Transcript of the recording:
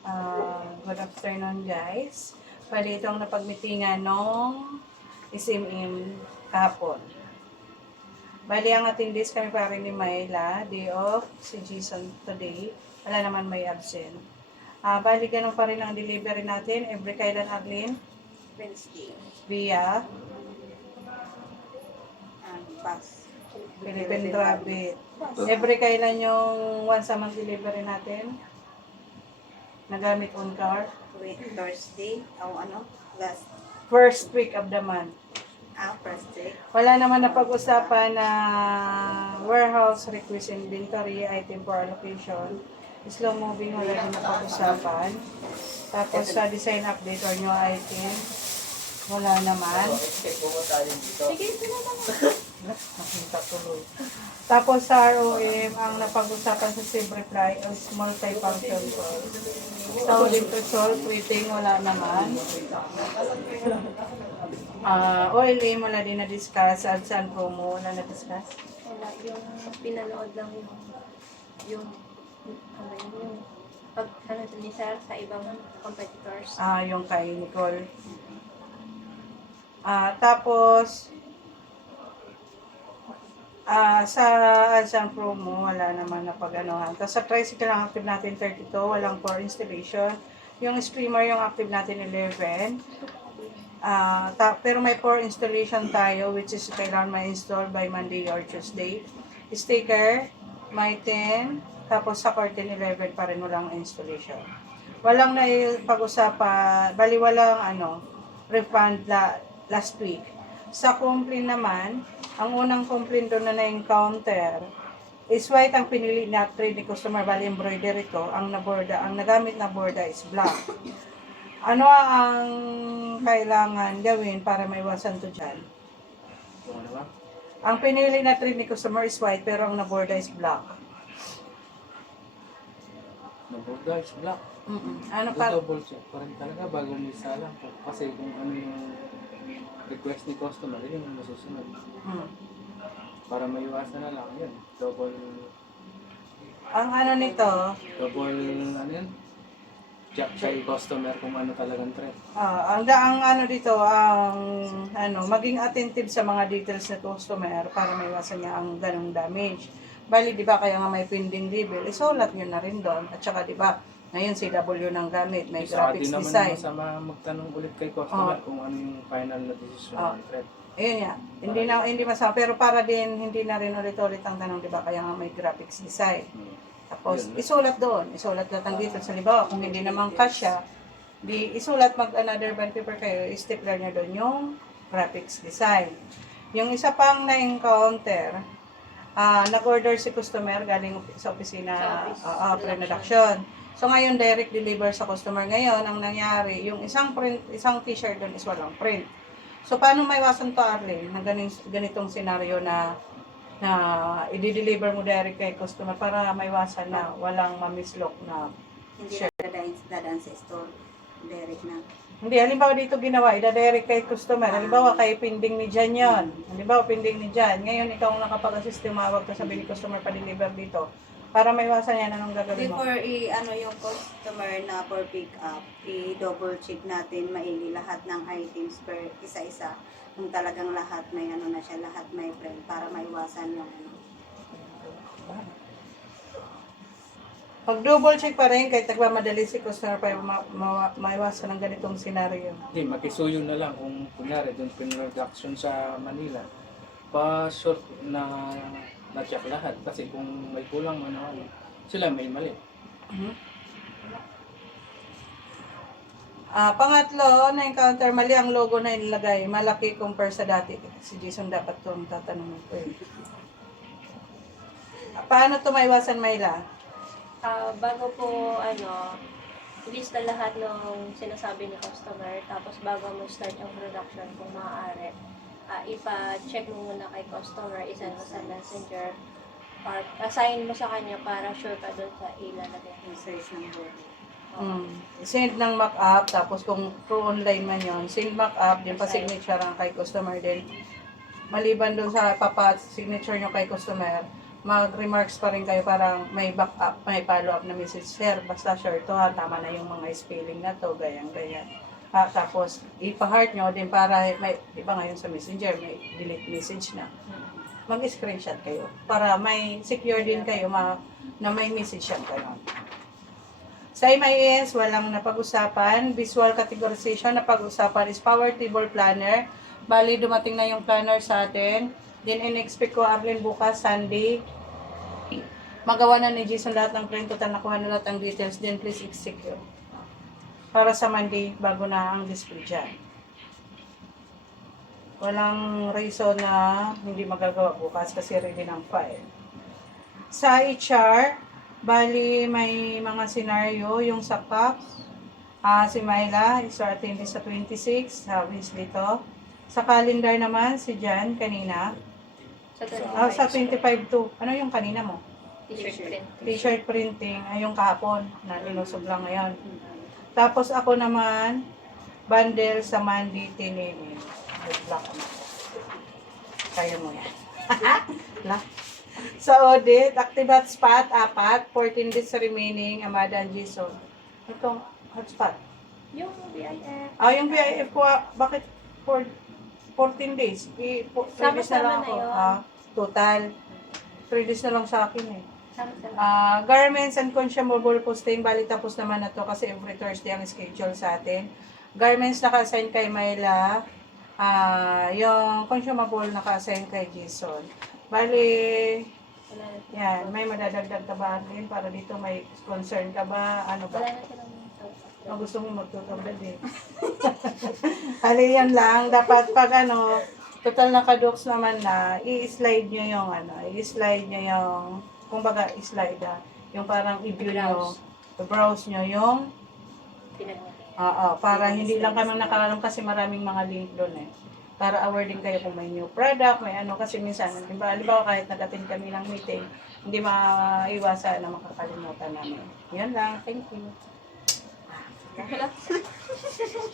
Good afternoon guys. Bali itong napagmitingan nung isim-im kahapon. Bali ang ating days kami pa rin ni Mayla, day off, si Jason today. Wala naman may absent. Bali ganun pa rin ang delivery natin. Every kailan Arlene? Wednesday. Via Bus. Philippine Rabbit. Every kailan yung once a month delivery natin? Nagamit on car? Thursday. Last. First week of the month. Thursday. Wala naman na pag-usapan na warehouse request inventory, item for allocation. Slow moving, wala din na pag-usapan. Tapos sa design update or new item, wala naman. Sige, sila lang. Nakita tuloy. Tapos sa ROM, ang napag-usapan sa save reply is multi-function call. Sa ulit resolve, waiting, wala naman. OLA, wala din na-discuss. Adsan promo, wala na-discuss. Wala, yung pinanood lang yung pag ni Sir sa ibang competitors. Yung kay Nicole. Tapos, sa Adsan promo, wala naman na pag-anuhan. Tapos sa tricycle ang active natin 32, walang for installation. Yung streamer yung active natin 11. Pero may for installation tayo, which is kailangan ma-install by Monday or Tuesday. Sticker, may 10. Tapos sa curtain 11 pa rin walang installation. Walang na pag-usapan, bali walang refund last week. Sa complaint naman, ang unang complaint doon na na-encounter is white ang pinili na trade ni customer, bali embroidery ito. Ang nagamit na borda is black. Ano ang kailangan gawin para maiwasan to dyan? Ang pinili na trade ni customer is white pero ang naborda is black. Naborda is black. Ano pa? Double check pa rin talaga bago mo isalang. Kasi kung ano yung request ni customer, yun yung masusunod. Para maiwasan na lang yun. Ang ano nito, check kay customer kung ano talagang threat. ang ano dito, maging attentive sa mga details ng customer para maiwasan niya ang ganung damage. Bali, di ba, kaya nga may pending label, isulat nyo na rin doon. At saka, di ba, ngayon CW ng gamit, may graphics design. Sa atin naman masama magtanong ulit kay customer kung ano yung final na decision ng threat. Ayun nga, hindi masama, pero para din, hindi na rin ulit-ulit ang tanong, di ba, kaya nga may graphics design. Tapos, isulat doon, isulat lahat ang details. Halimbawa, kung hindi naman kasya, di isulat another bond paper kayo, stapler nyo doon yung graphics design. Yung isa pang na-encounter, nag-order si customer galing sa opisina pre-production. So ngayon direct deliver sa customer. Ngayon ang nangyari, yung isang t-shirt doon is walang print. So paano maiwasan to, Arlene, ng ganitong scenario na i-deliver mo direct kay customer para maiwasan na walang mamislok na Hindi na dadaan sa store. Direct na. Hindi, halimbawa dito ginawa, ida-direct kay customer. Halimbawa kay pending ni Jan yun. Halimbawa pending ni Jan. Ngayon ikaw ang nakapag-assist, tumawag ka, sabi ni customer pa-deliver dito. Para maiwasan yan, anong gagawin mo? Before yung customer na for pick up, i-double check natin maili lahat ng items per isa-isa. Kung talagang lahat may na siya, lahat may print para maiwasan yung Pag double check pa rin, kahit nagmamadali si customer pa maiwasan ng ganitong senaryo. Hindi, makisuyo na lang kung kunyari doon pinroduction sa Manila. Pa-short na na-check lahat kasi kung may kulang sila may mali. Pangatlo, na-encounter mali ang logo na inilagay. Malaki compare sa dati. Si Jason dapat itong tatanungin ko eh. Paano ito maiwasan, Mayla? Bago po, ilista lahat ng sinasabi ni customer, tapos bago mo start yung production kung maaari, ipa-check mo muna kay customer, isend mo sa messenger, or assign mo sa kanya para sure ka doon sa ilalagay. yung size ng board. Send ng mock-up, tapos kung online man yun, send mock-up, din pa-signature ang kay customer din. Maliban doon sa papa-signature nyo kay customer, mag-remarks pa rin kayo, parang may backup, may follow-up na message, sir, basta sure to ha, tama na yung mga spelling na to, ganyan. Tapos, ipa-heart nyo din para, di ba ngayon sa messenger, may delete message na. Mag-screenshot kayo para may secure din kayo na may message yan kayo. Sa MIS, walang napag-usapan. Visual categorization, napag-usapan is power table planner. Bali, dumating na yung planner sa atin. Then, in-expect ko, Arlene, bukas, Sunday. Magawa na ni Jason lahat ng print, total nakuha na lahat ng details. Then, please execute. Para sa Monday, bago na ang display dyan. Walang reason na hindi magagawa bukas kasi ready ng file. Sa HR, bali may mga senaryo, yung sa CAPS, si Myla, starting sa 26, sabi dito. Sa calendar naman, si Jan, kanina. Sa 25 to, ano yung kanina mo? T-shirt print. T-shirt printing, ay yung kahapon, na inusog lang ngayon. Tapos ako naman, bundle sa Monday, 10 a.m. Good luck naman. Kaya mo yan. Luck. Sa audit, active hotspot, 4, 14 days remaining, Amada and Jason. Itong hotspot. Yung BIF. Yung BIF ko, bakit 14 days? 3 days na lang Sama-sama ako. na yun. Total. 3 days na lang sa akin eh. Sama-sama. Garments and consumable posting, bali tapos naman na to kasi every Thursday ang schedule sa atin. Garments naka-assign kay Myla, yung consumable naka-assign kay Jason. Bali, Wala na. yan, may madadagdag ka ba din para dito may concern ka ba? Ano ba? Wala na silang Gusto mo magtutugad eh. Bali, yan lang. Dapat pag total naka-docs naman na, i-slide nyo yung i-slide nyo yung kumbaga i-slide yung parang i-view nyo, i-browse nyo yung para hindi lang kami nakakalam kasi maraming mga link doon eh. Para aware din kayo kung may new product, may kasi minsan, halimbawa kahit nag-attend kami ng meeting, hindi maiwasan na makakalimutan namin. Yan lang, thank you.